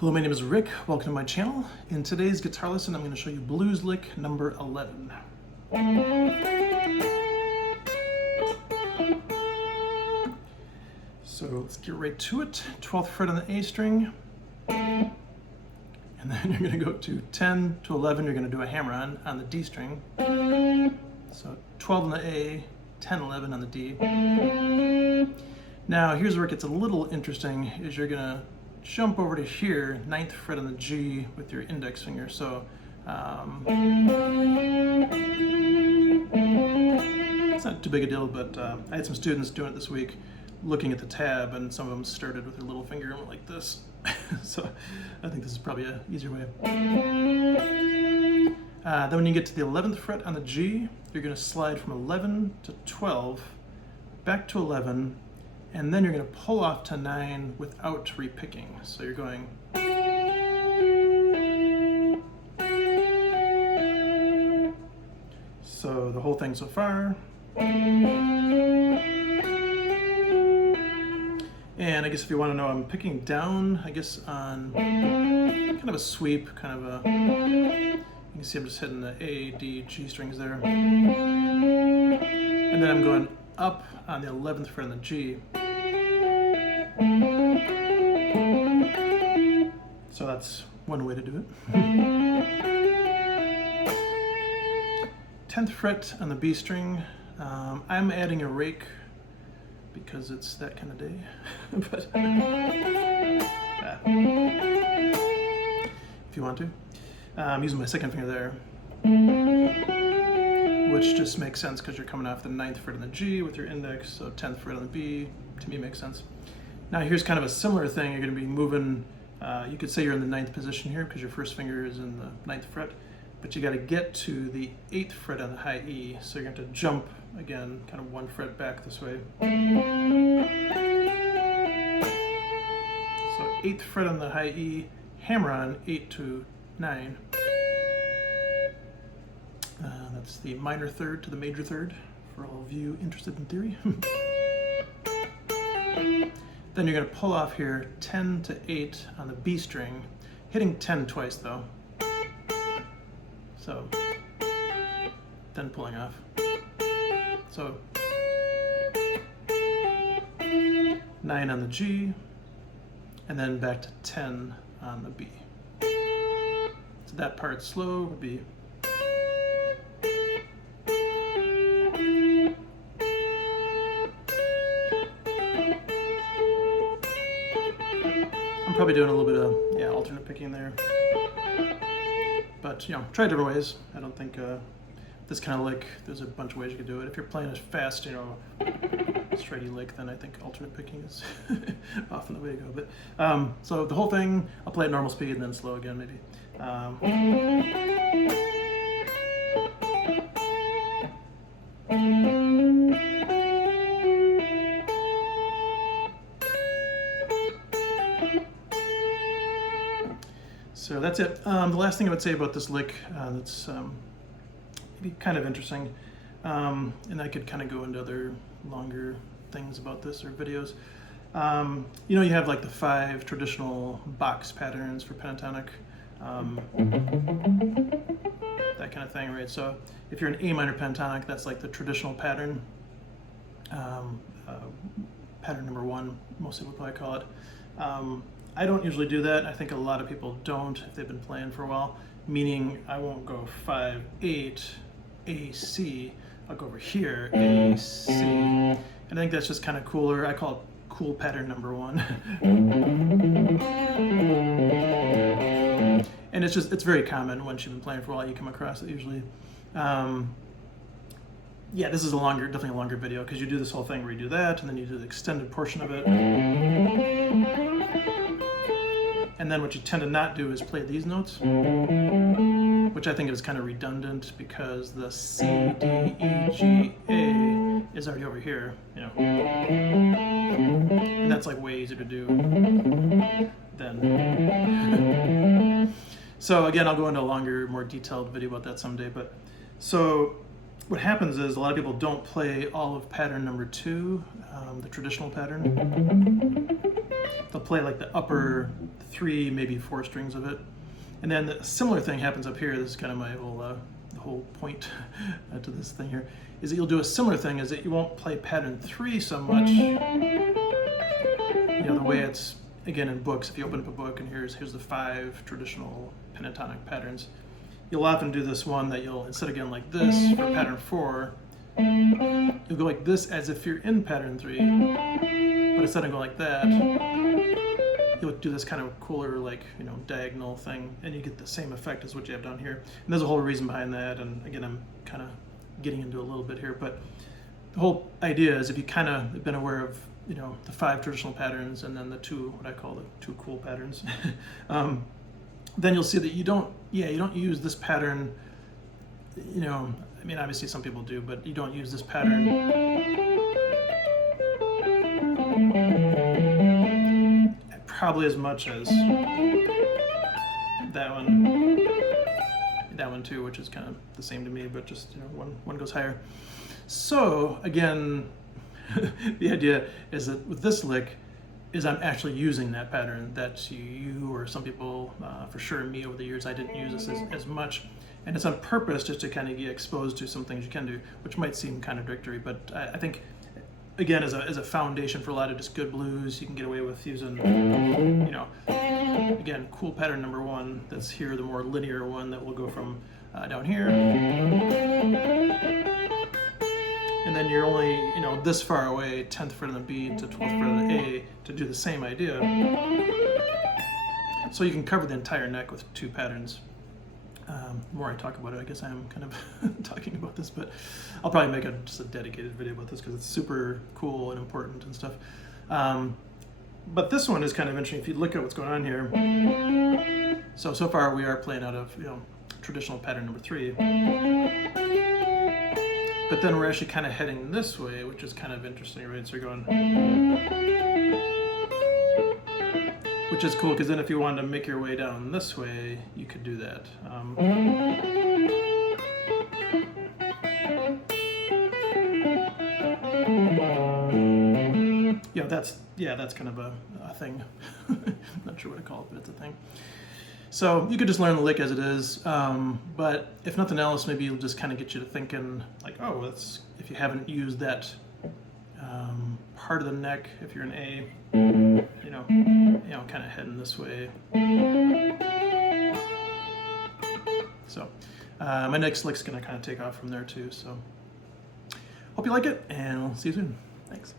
Hello, my name is Rick. Welcome to my channel. In today's guitar lesson, I'm going to show you blues lick number 11. So let's get right to it. 12th fret on the A string. And then you're going to go to 10 to 11. You're going to do a hammer on the D string. So 12 on the A, 10, 11 on the D. Now here's where it gets a little interesting, is you're going to jump over to here, 9th fret on the G with your index finger. So it's not too big a deal, but I had some students doing it this week, looking at the tab, and some of them started with their little finger and went like this. So I think this is probably an easier way. Then when you get to the 11th fret on the G, you're going to slide from 11 to 12, back to 11, and then you're going to pull off to 9 without repicking. So you're going. So the whole thing so far. And I guess if you want to know, I'm picking down, I guess, on kind of a sweep, kind of a, you can see I'm just hitting the A, D, G strings there. And then I'm going up on the 11th fret on the G. So that's one way to do it. 10th fret on the B string. I'm adding a rake because it's that kind of day. But if you want to. I'm using my second finger there, which just makes sense because you're coming off the 9th fret on the G with your index, so 10th fret on the B, to me makes sense. Now here's kind of a similar thing. You're going to be moving, you could say you're in the 9th position here because your first finger is in the 9th fret, but you got to get to the 8th fret on the high E, so you're going to have to jump again, kind of one fret back this way. So 8th fret on the high E, hammer on 8 to 9. That's the minor third to the major third, for all of you interested in theory. Then you're going to pull off here 10 to 8 on the B string, hitting 10 twice though. So, then pulling off. So, 9 on the G, and then back to 10 on the B. So that part slow would be. I'm probably doing a little bit of alternate picking there, but try different ways. I don't think this kind of lick, there's a bunch of ways you could do it. If you're playing as fast, straighty lick, then I think alternate picking is often the way to go. But so the whole thing, I'll play at normal speed and then slow again maybe. So that's it. The last thing I would say about this lick that's maybe kind of interesting, and I could kind of go into other longer things about this or videos. You have like the 5 traditional box patterns for pentatonic, that kind of thing, right? So if you're an A minor pentatonic, that's like the traditional pattern, pattern number 1, most people would probably call it. I don't usually do that. I think a lot of people don't if they've been playing for a while, meaning I won't go 5, 8, A, C. I'll go over here, A, C. And I think that's just kind of cooler. I call it cool pattern number 1. And it's very common once you've been playing for a while, you come across it usually. Yeah, this is definitely a longer video because you do this whole thing where you do that and then you do the extended portion of it. And then what you tend to not do is play these notes, which I think is kind of redundant because the C, D, E, G, A is already over here, and that's like way easier to do than. So again, I'll go into a longer, more detailed video about that someday. But so what happens is a lot of people don't play all of pattern number 2, the traditional pattern. they'll play like the upper 3, maybe 4 strings of it. And then the similar thing happens up here. This is kind of my whole point to this thing here, is that you'll do a similar thing, is that you won't play pattern 3 so much. You know, the way it's, again, in books, if you open up a book and here's the 5 traditional pentatonic patterns, you'll often do this one that you'll, instead of going like this for pattern 4, you'll go like this as if you're in pattern 3, but instead of going like that, you'll do this kind of cooler, like, you know, diagonal thing, and you get the same effect as what you have down here. And there's a whole reason behind that, and again, I'm kind of getting into a little bit here, but the whole idea is if you kind of have been aware of, you know, the 5 traditional patterns and then the 2, what I call the 2 cool patterns, then you'll see that you don't use this pattern, you know, I mean, obviously some people do, but you don't use this pattern probably as much as that one too, which is kind of the same to me, but just, you know, one goes higher. So again, the idea is that with this lick is I'm actually using that pattern that you or some people, for sure me over the years, I didn't use this as much. And it's on purpose just to kind of get exposed to some things you can do, which might seem contradictory, but I think, again, as a foundation for a lot of just good blues, you can get away with using, you know, again, cool pattern number 1, that's here, the more linear one that will go from down here. And then you're only, you know, this far away, 10th fret on the B to 12th fret on the A, to do the same idea. So you can cover the entire neck with 2 patterns. The more I talk about it, I guess I am kind of talking about this, but I'll probably make just a dedicated video about this because it's super cool and important and stuff. But this one is kind of interesting if you look at what's going on here. So far we are playing out of, you know, traditional pattern number 3. But then we're actually kind of heading this way, which is kind of interesting, right? So you're going, which is cool, because then if you wanted to make your way down this way, you could do that. That's kind of a thing. Not sure what to call it, but it's a thing. So you could just learn the lick as it is, but if nothing else, maybe it'll just kind of get you to thinking, like, oh, that's, if you haven't used that part of the neck, if you're an A, you know, kind of heading this way. So my next lick's gonna kind of take off from there too. So hope you like it, and we'll see you soon. Thanks.